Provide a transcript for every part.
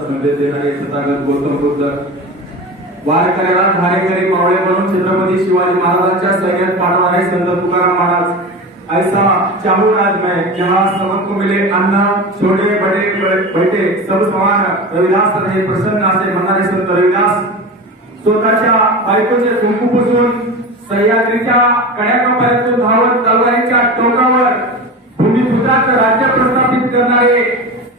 संदेश देणारे तथागत गौतम बुद्ध वारकऱ्याला धारेकरी मावळे म्हणून छत्रपती शिवाजी महाराजांच्या सैन्यात पाठवणारे संत तुकाराम महाराज ऐसा चाहू राज में जहाँ समन को मिले अन्ना छोटे बड़े बैठे सब समान रविदास रहे प्रसन्न असे म्हणणारे संत रविदास स्वतःच्या बायकोचे कुंकू पुसून सह्याद्रीच्या कड्याकापर्यंत धावत तलवारीच्या टोकावर भूमिपुत्रात राज्य प्रस्थापित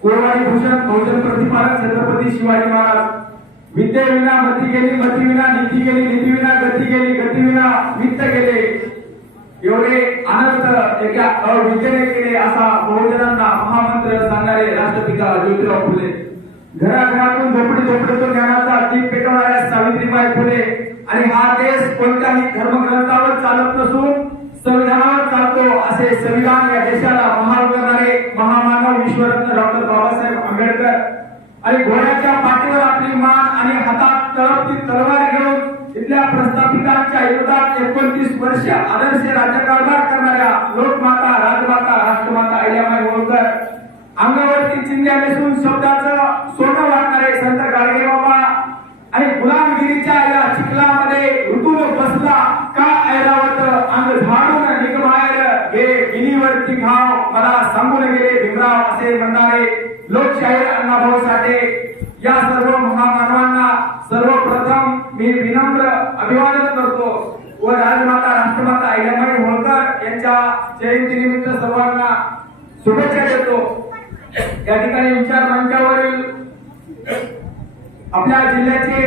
कोरवाडी भूषण बहुजन प्रतिपादक छत्रपती शिवाजी महाराज. विद्येविना मती गेली मतीविना नीती गेली नीतीविना गती गेली गतीविना वित्त गेले. एवढे अनंत एका अविद्येने केले असा बहुजनांना महामंत्र सांगणारे राष्ट्रपिता ज्योतिराव फुले. घराघरातून झोपडी झोपडीतून ज्ञानाचा दीप पेटवणाऱ्या सावित्रीबाई फुले. आणि हा देश कोणत्याही धर्मग्रंथावर चालत नसून संविधानावर चालतो असे संविधान या देशाला महान करणारे महामानव विश्वरत्न डॉक्टर बाबासाहेब आंबेडकर आणि घोड्याच्या पाठीवर आपली मान आणि हातात तळपती तलवार घेऊन इथल्या प्रस्थापितांच्या विरोधात एकोणतीस वर्ष आदर्श राज्यकारभार करणाऱ्या लोकमाता राजमाता राष्ट्रमाता अहिल्याबाई होळकर अंगावरती चिंध्या नेसून शब्दाचं सोनं वाटणारे संत गाडगे बाबा आणि गुलामगिरीच्या या चिखलामध्ये ऋतू बसला का ऐरावत अंग झाडून निघबाहेर हे गिनीवरती घाव. मला सांगून गेले भीमराव असे म्हणणारे लोकशाहीर अण्णाभाऊ साठे या सर्व महामानवांना सर्वप्रथम मी विनम्र अभिवादन करतो व राजमाता राष्ट्रमाता अहिल्याबाई होळकर यांच्या जयंतीनिमित्त सर्वांना शुभेच्छा देतो या ठिकाणी विचार मंचावरील आपल्या जिल्ह्याचे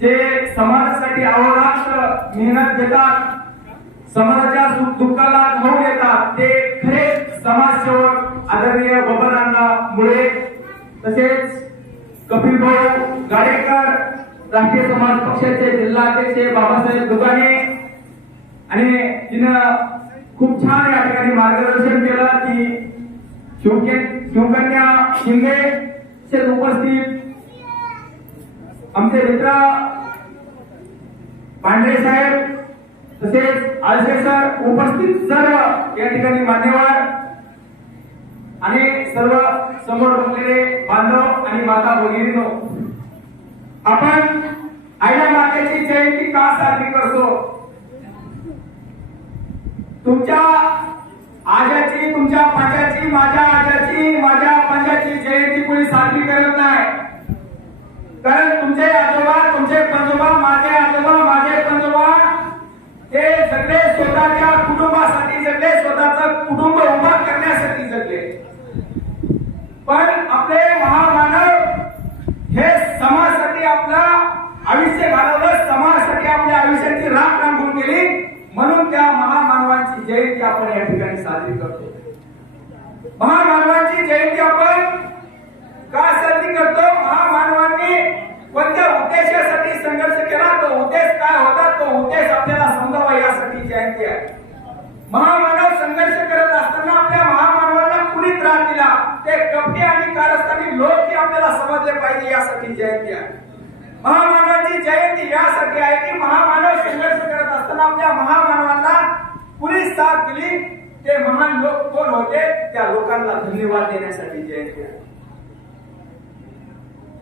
जे समाजासाठी अहोरात्र मेहनत घेतात समाजाच्या सुख दुःखाला धावून येतात ते खरे समाजसेवक आदरणीय बबनांना मुळे. तसेच कपिल भाऊ गाडेकर राष्ट्रीय समाज पक्षाचे जिल्हाध्यक्ष बाबासाहेब दुकाने आणि तिनं खूप छान या ठिकाणी मार्गदर्शन केलं की शिवकन्या शिंदे चे उपस्थित आमचे मित्र पांढरे साहेब तसेच आळसे सर उपस्थित सर्व या ठिकाणी मान्यवर आणि सर्व समोर बसलेले बांधव आणि माता भगिनीनो आपण आईला मातेची जयंती का साजरी करतो? तुमच्या आजाची तुमच्या पाच्याची माझ्या आजाची माझ्या पंजाची जयंती कोणी साजरी करत नाही. कारण तुमचे आजोबा तुमचे पंजोबा माझे आजोबा माझे पंजोबा ते सगळे स्वतःच्या कुटुंबासाठी सगळे स्वतःचं कुटुंब उभा करण्यासाठी जगले पण आपले महामानव हे समाजासाठी आपलं आयुष्य घालवलं समाजासाठी आपल्या आयुष्याची राख रांगून गेली म्हणून त्या महामानवांची जयंती आपण या ठिकाणी साजरी करतो महामानवांची जयंती आपण का साजरी करतो महामानवांनी कोणत्या उद्देशासाठी संघर्ष केला तो उद्देश काय होता तो उद्देश आपल्याला समजावा यासाठी जयंती आहे महामानव संघर्ष करत असताना आपल्या महामानवांना कुणी त्रास दिला ते कपटे आणि कारस्थानी लोक हे आपल्याला समजले पाहिजे यासाठी जयंती आहे महामानवाची जयंती यासाठी आहे की महामानव संघर्ष करत असताना आपल्या महामानवांना कुणी साथ दिली ते महान लोक कोण होते? त्या लोकांना धन्यवाद देण्यासाठी जयंती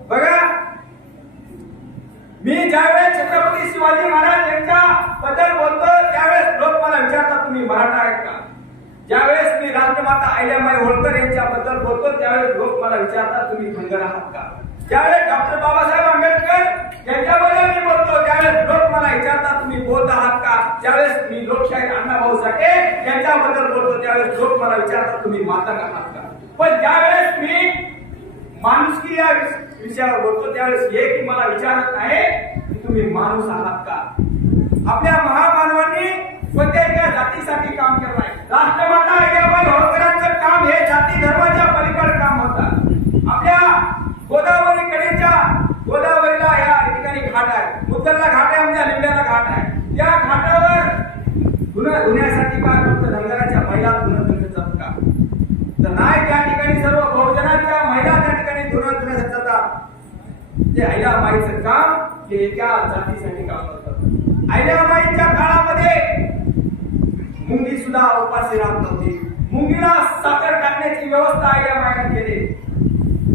बघा मी ज्यावेळेस छत्रपती शिवाजी महाराज यांच्या बद्दल बोलतो त्यावेळेस लोक मला विचारतात तुम्ही मराठा आहेत का? ज्यावेळेस मी राष्ट्रमाता अहिल्याबाई होळकर यांच्याबद्दल बोलतो त्यावेळेस लोक मला विचारतात तुम्ही धनगर आहात का? ज्यावेळेस डॉक्टर बाबासाहेब आंबेडकर यांच्याबद्दल मी बोलतो त्यावेळेस लोक मला विचारतात तुम्ही बोलत आहात का? ज्यावेळेस मी लोकशाही अण्णाभाऊ साठे यांच्याबद्दल बोलतो त्यावेळेस लोक मला विचारतात तुम्ही मातंग आहात का? पण ज्यावेळेस मी माणुसकी या विषयावर बोलतो त्यावेळेस हे की मला विचारत नाही की तुम्ही माणूस आहात का? आपल्या महामानवांनी कोणत्या एका जातीसाठी काम केलं नाही राष्ट्रमाता अहिल्याबाई होळकरांचं काम हे जाती धर्माच्या पलीकडे काम होतं आपल्या गोदावरी कडेच्या गोदावरीला या ठिकाणी घाट आहे मुद्दलला घाट आहे आमच्या लिंब्याला घाट आहे त्या घाटावर धुण्या धुण्यासाठी काय फक्त धनगराच्या महिला धुणं धुण्यात जात का तर नाही त्या ठिकाणी सर्व बहुजनांच्या महिला त्या ठिकाणी धुणं धुण्यासाठी जातात ते अहिल्याबाईचं काम जातीसाठी काम करतात. अहिल्याबाईंच्या काळामध्ये मुंगी सुद्धा उपाशी राहत नव्हती. मुंगीला साखर टाकण्याची व्यवस्था अहिल्याबाईने केली.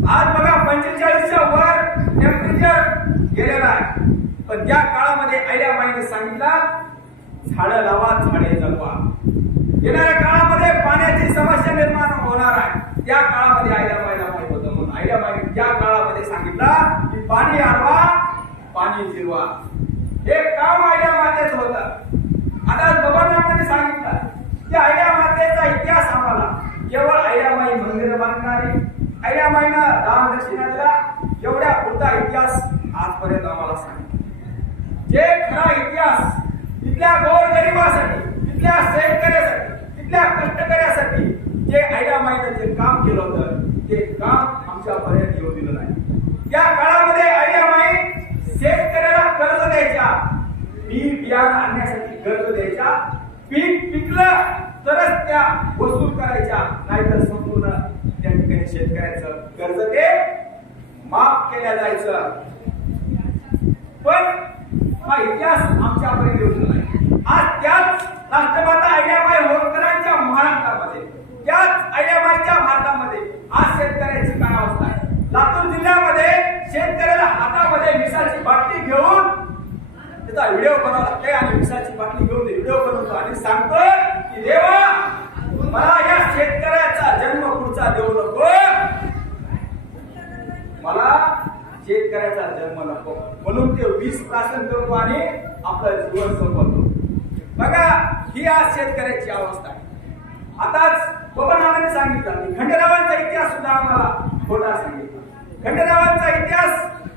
आज बघा पंचेचाळीसच्या वर टेम्परेचर गेलेलं आहे. पण त्या काळामध्ये आयडियाबाईने सांगितलं झाडं लावा झाडे जगवा. येणाऱ्या काळामध्ये पाण्याची समस्या निर्माण होणार आहे. त्या काळामध्ये आयडियाबाईला माहीत होतं म्हणून आयडियाबाईने त्या काळामध्ये सांगितलं की पाणी आडवा आणि जिरवा हे काम आयडिया मातेच होत? आता गव्हर्नमेंटने सांगितलं. की आयडिया मातेचा इतिहास आम्हाला. केवळ आयडियामाई मंदिर बांधणारी आयडियामाईनं दान दक्षिणा दिला एवढ्या पुरता इतिहास आजपर्यंत आम्हाला सांगितला. जे खरा इतिहास इथल्या गोर गरिबासाठी इथल्या शेतकऱ्यासाठी इथल्या कष्टकऱ्यासाठी जे आयडियामाईनं जे काम केलं होतं ते काम आमच्यापर्यंत येऊ दिलं नाही. त्या काळामध्ये आयडियामाई शेत कर्ज द्यायच्या. बी बियाणं आणण्यासाठी कर्ज द्यायच्या. पीक पिकलं तरच त्या वसूल करायच्या. नाहीतर संपूर्ण त्या ठिकाणी शेतकऱ्याचं कर्ज ते माफ केल्या जायचं. पण हा इतिहास आमच्यापर्यंत येऊन नाही. आज त्याच राष्ट्रमाता आयडियाबाई होळकरांच्या महाराष्ट्रामध्ये त्याच आयडियाबाईच्या भारतामध्ये आज शेतकऱ्याची काय अवस्था आहे लातूर जिल्ह्यामध्ये शेतकऱ्याला हातामध्ये विसाची बाटली घेऊन त्याचा व्हिडिओ बनवा लागते आणि विसाची बाटली घेऊन व्हिडिओ बनवतो. आणि सांगतोय की देवा मला या शेतकऱ्याचा जन्म पुढचा देऊ नको. मला शेतकऱ्याचा जन्म नको. म्हणून ते वीस प्राशन करतो आणि आपलं जीवन संपवतो. बघा ही आज शेतकऱ्याची अवस्था आहे. आताच गोपनाथाने सांगितलं. की खंडेरावांचा इतिहास सुद्धा आम्हाला खोटा सांगितला. खंडरावांचा इतिहास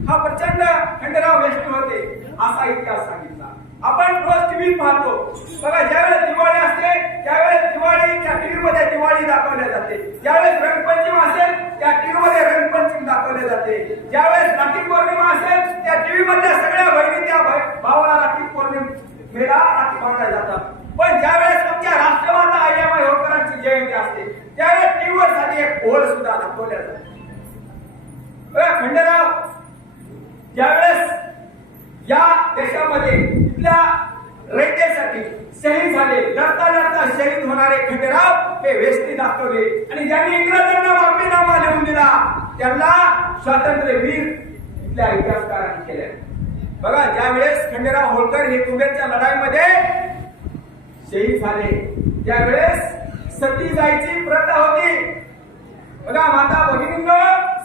हा प्रचंड खंडराव वैष्णव होते असा इतिहास सांगितला. आपण रोज टीव्ही पाहतो. बघा ज्यावेळेस दिवाळी असते त्यावेळेस दिवाळीच्या टीव्ही मध्ये दिवाळी दाखवल्या जाते. ज्यावेळेस रंगपंचमी असेल त्या टीव्ही मध्ये रंगपंचमी दाखवले जाते. ज्यावेळेस राखी पौर्णिमा असेल त्या टीव्ही मधल्या सगळ्या बहिणी त्या भावाला राखी पौर्णिमेला राखी बांधल्या जातात. पण ज्यावेळेस आमच्या राष्ट्रवादा आय्याबाई होळकरांची जयंती असते त्यावेळेस टीव्हीवर साठी एक ओळ सुद्धा दाखवल्या जाते. खंडेराव ज्यावेळेस या देशामध्ये इथल्या रयतेसाठी शहीद झाले लढता लढता शहीद होणारे खंडेराव हे वेस्टी दाखवले. आणि ज्यांनी इंग्रजांना बापीनामा लिहून दिला त्यांना स्वातंत्र्यवीर इथल्या इतिहासकारांनी केल्या. बघा ज्यावेळेस खंडेराव होळकर हे कुबेरच्या लढाईमध्ये शहीद झाले त्यावेळेस सती जायची प्रथा होती. बघा माता भगिनींनो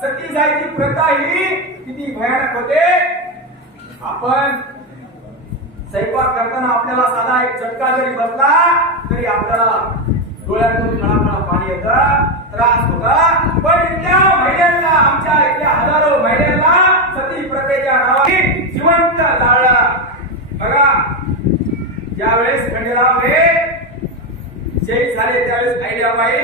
सती जायची प्रथा ही किती भयानक होते. आपण स्वयंपाक करताना आपल्याला साधा एक चटका जरी बसला तरी आपल्याला डोळ्यातून खळाखळा पाणी येतं त्रास होता. पण इथल्या महिलांना आमच्या इथल्या हजारो महिलांना सती प्रथेच्या नावाने जिवंत जाळला. बघा ज्यावेळेस खंडेराव हे शहीद झाले त्यावेळेस आयडियाबाई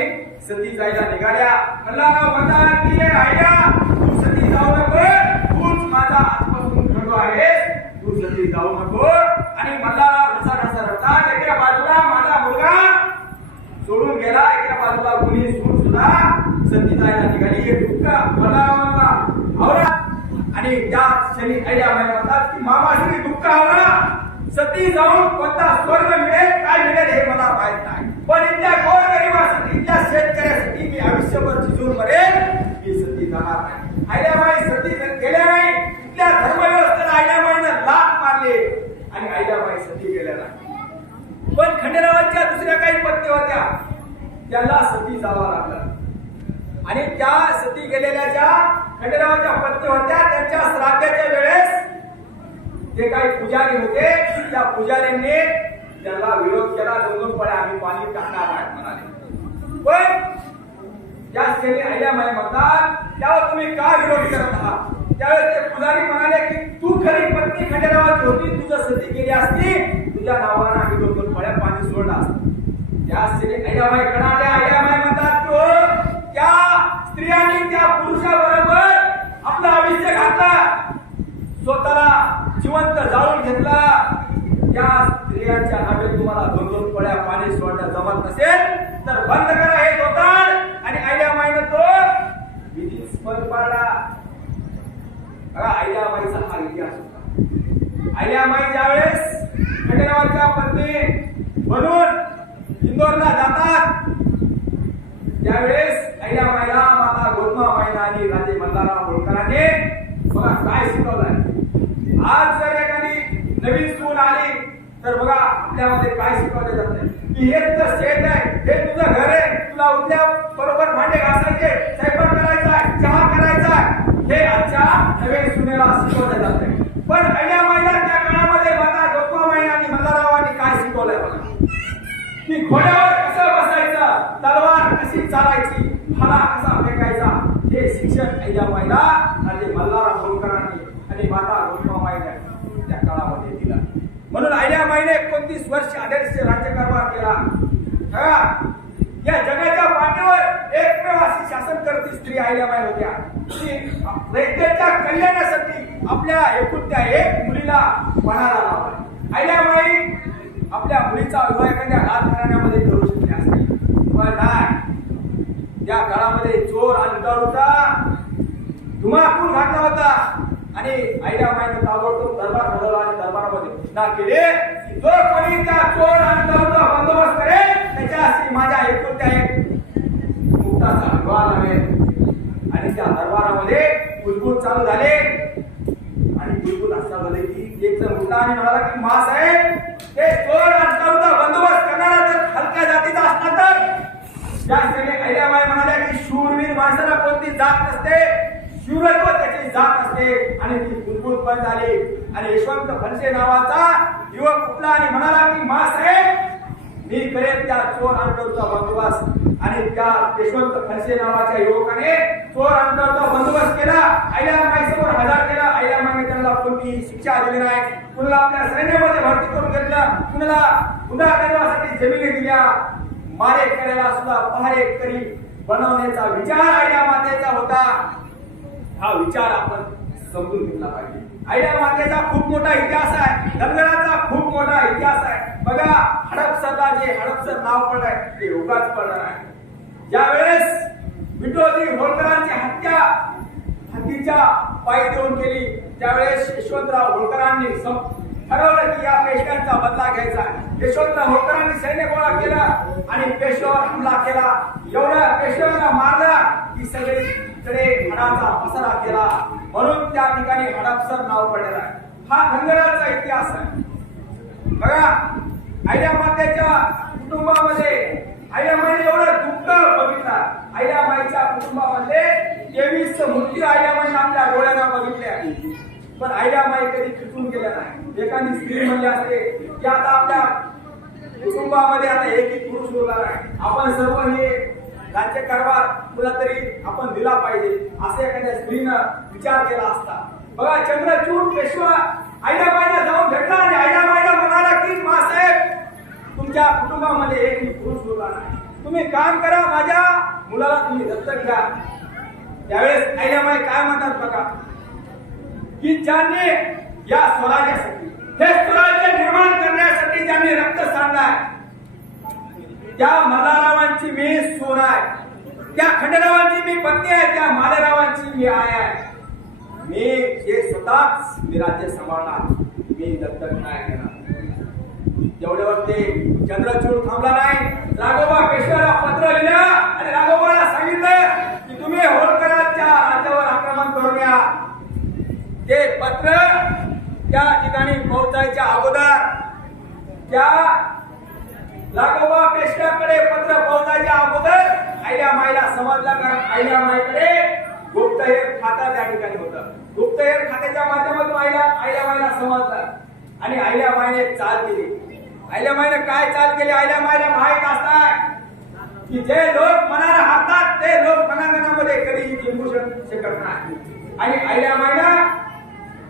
सती जायला निघाल्या. म्हणला ना म्हणता की हे आयडिया. तू सती जाऊ नको. तूच माझा आजपासून खडो आहे तू सती जाऊ नको. आणि मला रसा रसा रडतात एका बाजूला माझा मुलगा सोडून गेला. एका बाजूला कुणी सून सुद्धा सती जायला निघाली. हे दुःख. मला आवडा आणि त्या क्षणी आयडियाबाई म्हणतात की मामाश्री दुःख आवडा सती जाऊन कोणता स्वर्ग मिळेल काय मिळेल हे मला माहीत नाही. पण इथल्या गोरगरिबासाठी इथल्या शेतकऱ्यासाठी मी आयुष्यभर झिजून मरेल मी सती जाणार नाही. आयल्याबाई सती गेल्या नाही इथल्या धर्मव्यवस्थेला आयल्याबाईनं लाभ मारले आणि आयल्याबाई सती गेल्या नाही. पण खंडेरावांच्या दुसऱ्या काही पत्नी होत्या त्याला सती जावा लागला. आणि त्या सती गेलेल्या ज्या खंडेरावाच्या पत्नी होत्या त्यांच्या श्राद्धाच्या वेळेस जे काही पुजारी होते त्या पुजाऱ्यांनी त्यांना विरोध केला दोन पडे आम्ही पाणी टाकणार नाही म्हणाले. पण ज्या स्त्रीने आयडिया माय म्हणतात त्यावर तुम्ही का विरोध करत आहात? त्यावेळेस ते पुजारी म्हणाले की तू खरी पत्नी खंडेरावाची होती तुझं सती केली असती तुझ्या नावानं आम्ही दोन दोन पळ्या पाणी सोडलं असतं. त्या स्त्रीने आयडिया माय कणाल्या आयडिया माई म्हणतात तो हो, त्या स्त्रियांनी त्या पुरुषाबरोबर आपला आयुष्य घातला स्वतःला जिवंत जाळून घेतला या स्त्रियांच्या हवेत तुम्हाला दोन दोन पळ्या पाणी सोडणं जमत नसेल तर बंद करा हे धोताळ आणि आयडिया माईन तो विधी स्मर पाडला बघा आयडिया माईचा हा इतिहास होता. आयडिया माई ज्यावेळेस खंडेरावाच्या पत्नी म्हणून इंदोरला जातात. त्यावेळेस आयडिया माईला माता गोदमा माईला आणि राजे मल्हार होळकरांनी बघा काय शिकवलंय. आज जर एखादी नवीन सून आली तर बघा आपल्यामध्ये काय शिकवलं जात की हे तुझं शेत आहे हे तुझं घर आहे तुला उद्या बरोबर भांडे घासायचे स्वयंपाक करायचा आहे, चहा करायचा आहे. हे आजच्या नवीन सुनेला शिकवलं जाते पण पहिल्या महिन्यात त्या काळामध्ये बघा दोन महिन्यांनी मल्हाररावांनी काय शिकवलंय मला की घोड्यावर कसं बसायचं तलवार कशी चालायची भाला कसा फेकायचा हे शिक्षण महिला आणि मला होळकरांनी आणि माता गोपाबाईने त्या काळामध्ये दिलं म्हणून अय्याबाईने एकोणतीस वर्ष आदर्श राज्यकारभार केला. या जगाच्या पाठीवर एकमेव अशी शासन करती स्त्री आहिल्याबाई होत्या की कल्याणासाठी आपल्या एकुलत्या एक मुलीला पणाला लावला. आहिल्याबाई आपल्या मुलीचा विवाह एखाद्या राजघराण्यामध्ये करू शकले असते. पण नाही. त्या काळामध्ये चोर आणि दारूचा धुमाकूळ घातला होता. आणि आयडिया माईने ताबडतोब दरबार भरवला आणि दरबारामध्ये घोषणा केली. जो कोणी त्या चोर आणि दारूचा बंदोबस्त करेल त्याच्याशी माझ्या एकुलत्या एक मुक्ताचा विवाह लागेल आणि त्या दरबारामध्ये बुलबुल चालू झाले. आणि बुलबुल असा झाले की एक जण उठला आणि म्हणाला की मास आहे ते चोर आणि दारूचा बंदोबस्त करणारा जर हलक्या जातीचा असला तर? त्या स्त्रीने अहिल्याबाई म्हणाल्या की शूरवीर माणसाला कोणती जात नसते. शूरत्व त्याची जात असते. आणि ती बुलबुल पण झाली. आणि यशवंत फणसे नावाचा युवक उठला आणि म्हणाला की मा साहेब मी करेन त्या चोर अंतरचा बंदोबस्त. आणि त्या यशवंत खडसे नावाच्या युवकाने चोर अंतरचा बंदोबस्त केला. आईला समोर हजार केला. आईला मागे त्यांना कोणती शिक्षा दिली नाही. कुणाला आपल्या सैन्यामध्ये भरती करून घेतलं. कुणाला गुन्हा करण्यासाठी जमिनी दिल्या. मारे करायला सुद्धा पहारे करी बनवण्याचा विचार आईला मातेचा होता. हा विचार आपण समजून घेतला पाहिजे. आईला मातेचा खूप मोठा इतिहास आहे. धनगराचा खूप मोठा इतिहास आहे. बघा हडपसरला जे हडपसर नाव पडलंय ते योगाच पडलं आहे. ज्यावेळेस विठोजी होळकरांची हत्या हत्तीच्या पायी देऊन केली त्यावेळेस यशवंतराव होळकरांनी सम- ठरवलं की या पेशव्यांचा बदला घ्यायचा यशवंतराव होळकरांनी सैन्य गोळा केला आणि पेशव्यावर हमला केला. एवढ्या पेशव्यांना मारला की सगळीकडे हडाचा पसरा केला. म्हणून त्या ठिकाणी हडपसर नाव पडलेलं आहे. हा धनगराचा इतिहास आहे. बघा आईल्या मातेच्या कुटुंबामध्ये आईल्या माईने एवढं दुःख बघितलं. आईल्या माईच्या कुटुंबामध्ये तेवीस मूर्ती आईल्या माईने आपल्या डोळ्यांना बघितल्या. पण आईल्या माई कधी खिचून गेल्या नाही. एखादी स्त्री म्हणली असते की आता आपल्या कुटुंबामध्ये आता एक एक पुरुष उरला नाही आपण सर्व हे राज्यकारभार कुणा तरी आपण दिला पाहिजे असे एखाद्या स्त्रीनं विचार केला असता. बघा चंद्रचूड पेशवा आईलाबाईला जाऊन भेटला आणि आईलाबाईला म्हणाला की मासाहेब तुमच्या कुटुंबामध्ये एक पुरुष उरला नाही. तुम्ही काम करा माझ्या मुलाला तुम्ही दत्तक घ्या. त्यावेळेस आईलाबाई काय म्हणतात बघा की ज्यांनी या स्वराज्यासाठी हे स्वराज्य निर्माण करण्यासाठी ज्यांनी रक्त सांडलाय त्या मल्हाररावांची मी सून आहे त्या खंडरावांची मी पत्नी आहे त्या मालेरावांची मी आय आहे. मी हे स्वतःच मी राज्य सांभाळणार मी दत्तक नाही घेणार. एवढ्यावर ते चंद्रचूड थांबला नाही राघोबा पेशव्याला पत्र लिहिलं आणि राघोबाला सांगितलं की तुम्ही होळकरांच्या राज्यावर आक्रमण करून या ते पत्र त्या ठिकाणी पोहोचायच्या अगोदर त्या राघोबा पेशव्याकडे पत्र पोहोचायच्या अगोदर आईल्या माईला समजला कारण आईल्या माईकडे गुप्तहेर खाता त्या ठिकाणी होतं. गुप्तहेर खात्याच्या माध्यमातून आईला आईल्या माईला समजला. आणि आईल्या माईने चाल केली. आईल्या माईने काय चाल केली? आईल्या माईला माहीत असताय की जे लोक मनाला हातात ते लोक मनांगणामध्ये कधीही जिंकू शकत नाही. आणि आईल्या माईला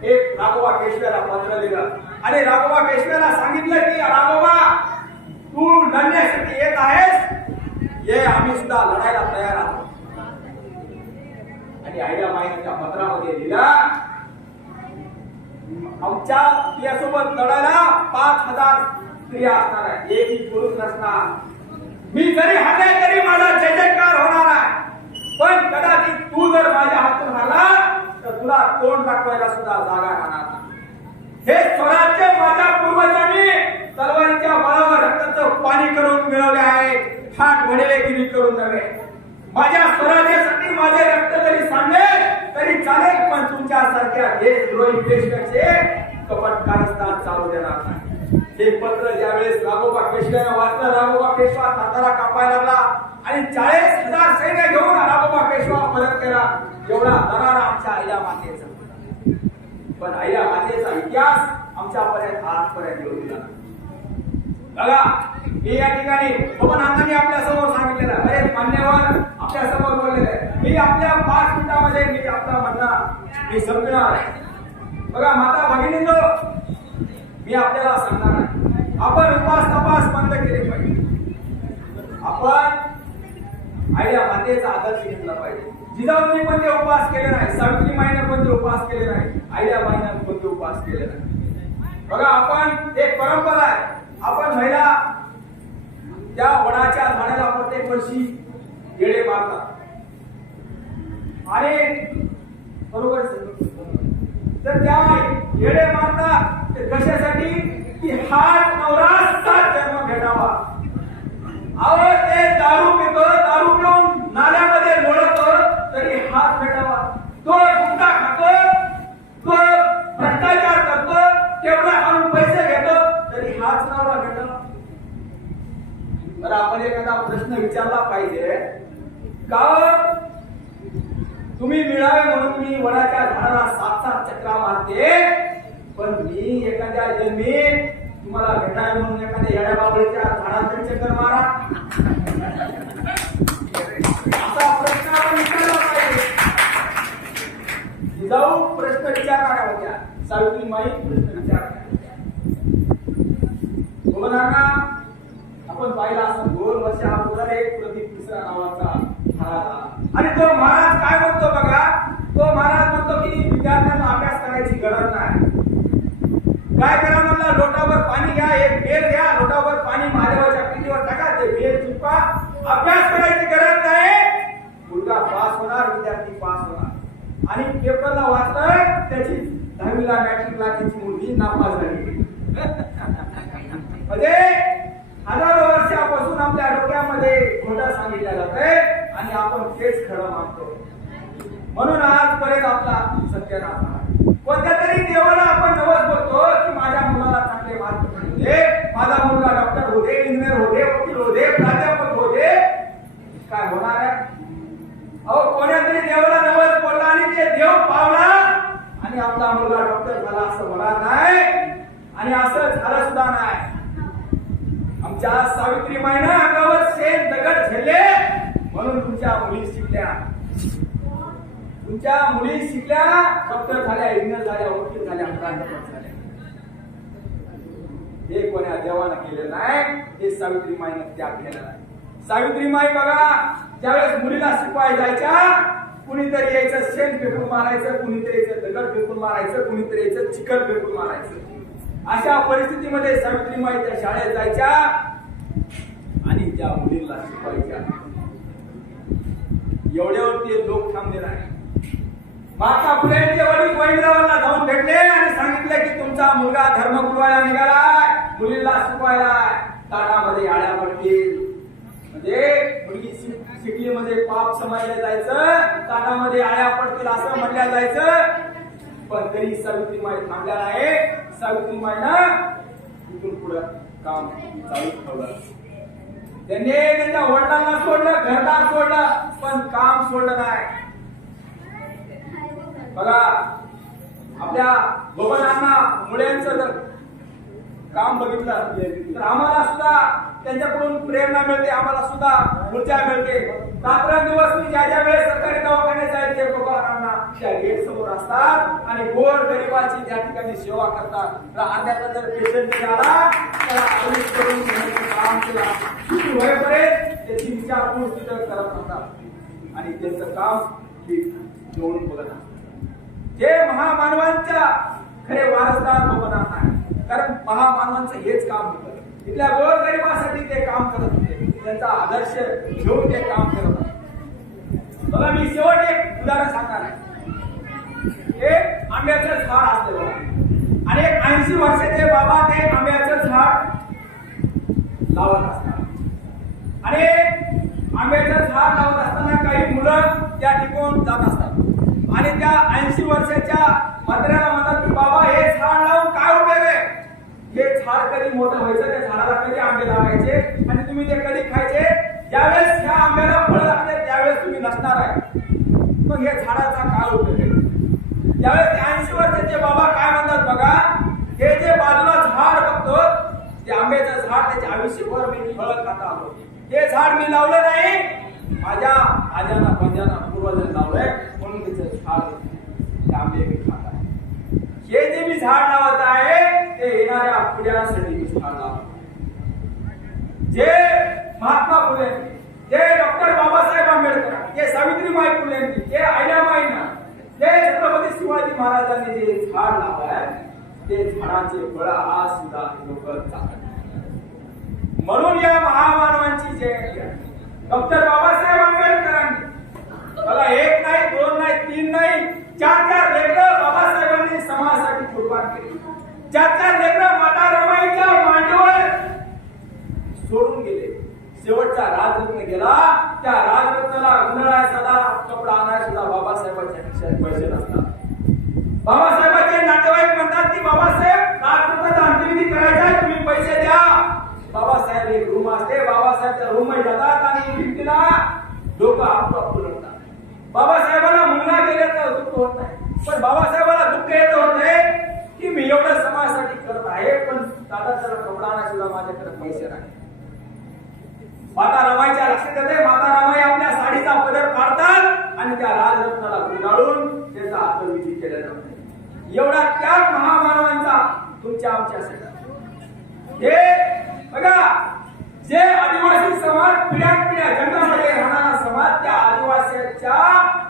एक राघोबा केशव्याला पत्र लिहिलं आणि राघोबा केशव्याला सांगितलं की राघोबा तू लढण्यासाठी येत आहेस? ये आम्ही सुद्धा लढायला तयार आहोत. आणि आईला माईच्या पत्रामध्ये लिहिला आमच्या स्त्रियासोबत लढायला पाच हजार स्त्रिया असणार आहे एकही पुरुष नसणार. मी जरी हरले तरी माझा जय जयकार होणार आहे. पण कदाचित तू जर माझ्या हातून हरला तर तुला तोंड दाखवायला सुद्धा जागा राहणार हे स्वराज्य माझ्या पूर्वजांनी रक्ताचं करून मिळवले आहे. हा गिरी करून नव्हे. माझ्या स्वराज्यासाठी माझे रक्त जरी सांडले तरी चालेल पण तुमच्यासारख्या देशद्रोही पेशव्याचे कपट कारस्थान चालू देणार नाही. हे पत्र ज्यावेळेस राघोबा पेशव्याने वाचलं राघोबा पेशवा सातारा कापायला लागला आणि चाळीस हजार सैन्य घेऊन राघोबा पेशवा परत केला. एवढा दरार आमच्या आईला मातेचा. पण आईला मातेचा इतिहास आमच्यापर्यंत आजपर्यंत येऊ दिला बघा मी या ठिकाणी बबन अण्णांनी आपल्यासमोर सांगितलेलं अरे मान्यवर आपल्यासमोर बोललेलं आहे. मी आपल्या पाच मिनिटामध्ये मी आपला म्हणणार मी समजणार आहे बघा माता भगिनींनो मी आपल्याला सांगणार आहे. आपण उपास तपास बंद केले पाहिजे. आपण आईला मातेचा आदर्श घेतला पाहिजे. जिजाऊंनी पण ते उपवास केले नाही. सावित्री माईने पण ते उपवास केले नाही. आईला माईने पण ते उपवास केले नाही. बघा आपण एक परंपरा आहे. आपण महिला त्या वडाच्या झाडाला प्रत्येक वर्षी येडे मारतात. आणि बरोबर तर त्या येडे मारतात ते कशासाठी? की हा नवरा जन्म भेटावा अहो ते दारू पितो दारू पिऊन नाल्यामध्ये लोळतो तरी हात भेटावा तो गुंडा खातो तो भ्रष्टाचार करतो तेवढा आणून पैसे घेतो तरी हाच नवरा भेटावा तर आपण एखादा प्रश्न विचारला पाहिजे. का तुम्ही मिळावे म्हणून मी वडाच्या झाडाला सात सात चक्रा मारते पण मी एखाद्या जन्मी तुम्हाला भेटावे म्हणून एखाद्या येड्या बाबळीच्या झाडाला चक्कर मारा. असा प्रश्न आपण विचारला पाहिजे. जिजाऊ प्रश्न विचारणाऱ्या होत्या. सावित्री माई प्रश्न विचारणाऱ्या मुलांना आपण पाहिला असं दोन वर्ष अगोदर एक प्रदीप तिसरा नावाचा आणि तो महाराज काय म्हणतो बघा? तो महाराज म्हणतो की विद्यार्थ्यांना अभ्यास करायची गरज नाही. काय करा म्हणला? लोटावर पाणी घ्या एक बेल घ्या लोटावर पाणी महादेवाच्या पिंडीवर टाका ते बेल चुका अभ्यास करायची गरज नाही. मुलगा पास होणार विद्यार्थी पास होणार. आणि पेपरला वाचतोय त्याची दहावीला मॅट्रिकला त्याची मुलगी नापास झाली. म्हणजे हजारो वर्षापासून आपल्या डोक्यामध्ये खोटा सांगितलं जातोय आणि आपण तेच खरं मानतो. म्हणून आजपर्यंत आपला सत्य राहणार कोणत्या तरी देवाला आपण नवस बोलतो की माझ्या मुलाला चांगले मार्क पडले माझा मुलगा डॉक्टर होते इंजिनियर होते वकील होते प्राध्यापक होते काय होणार आहे? अहो कोण्या तरी देवाला नवस बोलला आणि ते देव पावला आणि आपला मुलगा डॉक्टर झाला असं होणार नाही. आणि असं झालं सुद्धा नाही. तुमच्या सावित्री मायना अंगावर शेण दगड झेलले. म्हणून तुमच्या मुली शिकल्या. तुमच्या मुली शिकल्या डॉक्टर झाल्या इंजिनियर झाल्या वकील झाल्या प्राध्यापक झाल्या. हे कोण्या देवानं केलेलं नाही हे सावित्री माईनं त्याग केला नाही सावित्री माई बघा ज्यावेळेस मुलीला शिकवाय जायच्या कुणीतरी यायचं शेण फेकून मारायचं कुणीतरी यायचं दगड फेकून मारायचं कुणीतरी यायचं चिकन फेकून मारायचं. अशा परिस्थितीमध्ये सावित्री माई त्या शाळेत जायच्या आणि त्या मुलीला शिकवायच्या. एवढ्यावर ते लोक थांबले नाही माता फुलेंचे वडील गोविंदरावांना जाऊन भेटले आणि सांगितले की तुमचा मुलगा धर्मगुरुवाला निघालाय. मुलीला शिकवायलाय. ताटामध्ये आळ्या पडतील. म्हणजे मुलगी शिकली म्हणजे पाप समायला जायचं ताटामध्ये आळ्या पडतील असं म्हटलं जायचं. पण तरी सावित्रीमाई थांबल्या नाही सावित्रीमाईनं इथून पुढं काम चालू ठेवलं. त्यांनी त्यांच्या वडिलांना सोडलं घरदार सोडलं पण काम सोडलं नाही. बघा आपल्या गोपनांना मुळ्यांचं जर काम बघितलं तर आम्हाला सुद्धा त्यांच्याकडून प्रेरणा मिळते आम्हाला सुद्धा ऊर्जा मिळते. रात्रंदिवस मी ज्या ज्या वेळेस सरकारी दवाखान्यात जायचे गोपाळांना त्या गेट समोर असतात आणि गोर गरिबाची त्या ठिकाणी सेवा करतात. तर अर्ध्याचा जर पेशंट आला त्याला admit करून काम केला सुरू होईपर्यंत त्याची विचारपूस तिथं करत असतात. आणि त्यांचं काम हे जोडून बघत असतात. जे महामानवांच्या खरे वारसदार गोपनाथ आहे कारण महामानवांचं हेच काम होतं. तिथल्या गोरगरिबासाठी ते काम करत होते. त्यांचा आदर्श घेऊन ते काम करत होते. बघा मी शेवट एक उदाहरण सांगणार आहे. एक आंब्याचं झाड असतं बघा. आणि एक ऐंशी वर्षाचे बाबा ते आंब्याचं झाड लावत असतात. आणि आंब्याचं झाड लावत असताना काही मुलं त्या टिकून जात असतात. आणि त्या ऐंशी वर्षाच्या मंत्र्याला म्हणतात की बाबा हे झाड लावून काय झाड कधी मोठं व्हायचं त्या झाडाला कधी आंबे लावायचे आणि तुम्ही ते कधी खायचे? ज्यावेळेस ह्या आंब्याला फळ लागते त्यावेळेस तुम्ही नसणार आहे. मग हे झाडाचा काळ उपयोग आहे त्यावेळेस ऐंशी वर्षाचे बाबा काय म्हणतात बघा? हे जे बाजूला झाड बघतो ते आंब्याचं झाड त्याचे आयुष्यभर मी फळ खाता आलो. हे झाड मी लावलं नाही. माझ्या आज्याना पंजाना पूर्वजांनी लावलंय. म्हणून त्याचं झाड ते आंबे मी खात आहे. हे जे मी झाड लावत आहे ते येणाऱ्या पिढ्यांसाठी मी जे महात्मा फुले जे डॉक्टर बाबासाहेब आंबेडकर जे सावित्रीबाई फुलेंनी जे अहिल्याबाईंना जे छत्रपती शिवाजी महाराजांनी जे झाड लावलाय ते झाडाचे फळ आज सुद्धा लोक चालत म्हणून या महामानवांची जयंती आहे डॉक्टर बाबासाहेब आंबेडकरांनी मला एक नाही दोन नाही तीन नाही चार चार लेकरं बाबासाहेबांनी समाजासाठी कुर्बान केली. ज्याचा चार माता रमाईच्या मांडीवर सोडून गेले. शेवटचा राजरत्न गेला. त्या राजरत्नाला उन्हाळा सदा कपडा आणाय सुद्धा बाबासाहेबांच्या खिशात पैसे नसतात. बाबासाहेबांचे नातेवाईक म्हणतात की बाबासाहेब राजरत्नाचा अंत्यविधी करायचा आहे, तुम्ही पैसे द्या. बाबासाहेब एक रूम असते. बाबासाहेबच्या रूममध्ये जातात आणि भिंतीला डोकं आपोआप आपलं रडतात बाबासाहेबांना मुलगा गेल्याचं दुःख होत नाही. पण बाबासाहेबाला दुःख येत होते की मी एवढं समाजासाठी करत आहे पण दादाचा कपडा आणा सुद्धा माझ्याकडे पैसे नाही. माता रमाईच्या लक्षात येते माता रमाई आपल्या साडीचा पदर काढतात आणि त्या राजरत्नाला गुंडाळून त्याचा आत्मविधी केला जातो. एवढा त्याग महामानवांचा तुमच्या आमच्यासाठी. हे बघा जे आदिवासी समाज पिढ्या पिढ्या जंगलामध्ये राहणारा समाज त्या आदिवासीच्या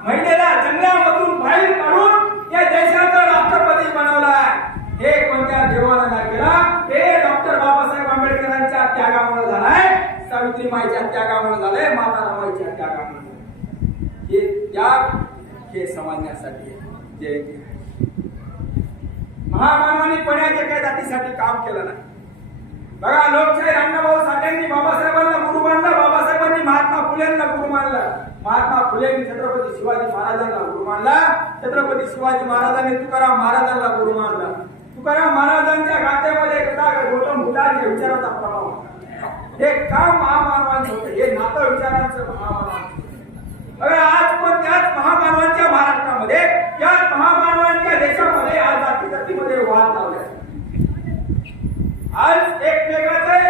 महिलेला जंगलामधून बाहेर काढून या देशाचा राष्ट्रपती बनवलाय. हे कोणत्या देवाला नाही केला? हे डॉक्टर बाबासाहेब आंबेडकरांच्या त्यागामुळे झालाय. सावित्रीमाईच्या त्यागामुळे झालंय. माता रामाईच्या त्यागामुळे झालंय. हे त्याग हे समजण्यासाठी आहे. जयंती महामानवानी पण्याच्या काही जातीसाठी काम केलं नाही. बघा लोकशाही अण्णाभाऊ साठेंनी बाबासाहेबांना गुरु मानला बाबासाहेबांनी महात्मा फुलेंना गुरु मानला. महात्मा फुलेंनी छत्रपती शिवाजी महाराजांना गुरु मानला. छत्रपती शिवाजी महाराजांनी तुकाराम महाराजांना गुरु मानला. तुकाराम महाराजांच्या गात्यामध्ये कथा गौतम बुद्धांच्या विचाराचा प्रभाव हे काम महामानवांचं होतं? हे नातं विचारांचं महामानवांचं होतं. आज पण त्याच महामानवांच्या महाराष्ट्रामध्ये त्याच महामानवांच्या देशामध्ये आज जाती जातीमध्ये वाद लावले आज एकमेकाचे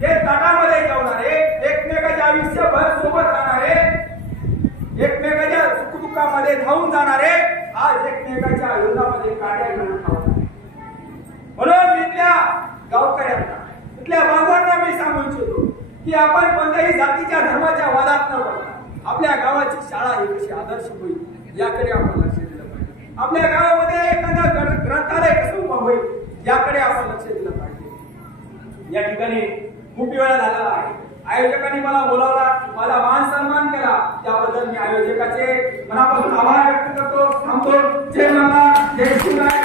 जे तटामध्ये जेवणारे एकमेकाच्या आयुष्यभर सोबत राहणारे एकमेकाच्या सुखदुःखामध्ये धावून जाणारे आज एकमेकाच्या युद्धामध्ये काड्या घेऊन म्हणून म्हणून इथल्या गावकऱ्यांना इथल्या बांधवांना मी सांगू इच्छितो की आपण कोणत्याही जातीच्या धर्माच्या वादात न पडता आपल्या गावाची शाळा ही कशी आदर्श होईल याकडे आपण लक्ष दिलं पाहिजे. आपल्या गावामध्ये एखादा ग्रंथालय कसं उभं होईल याकडे आपण लक्ष दिलं या ठिकाणी खूप वेळा झालेला आहे. आयोजकांनी मला बोलावला मला मान सन्मान केला त्याबद्दल मी आयोजकाचे मनापासून आभार व्यक्त करतो. थांबतो. जय मला जय शिवराय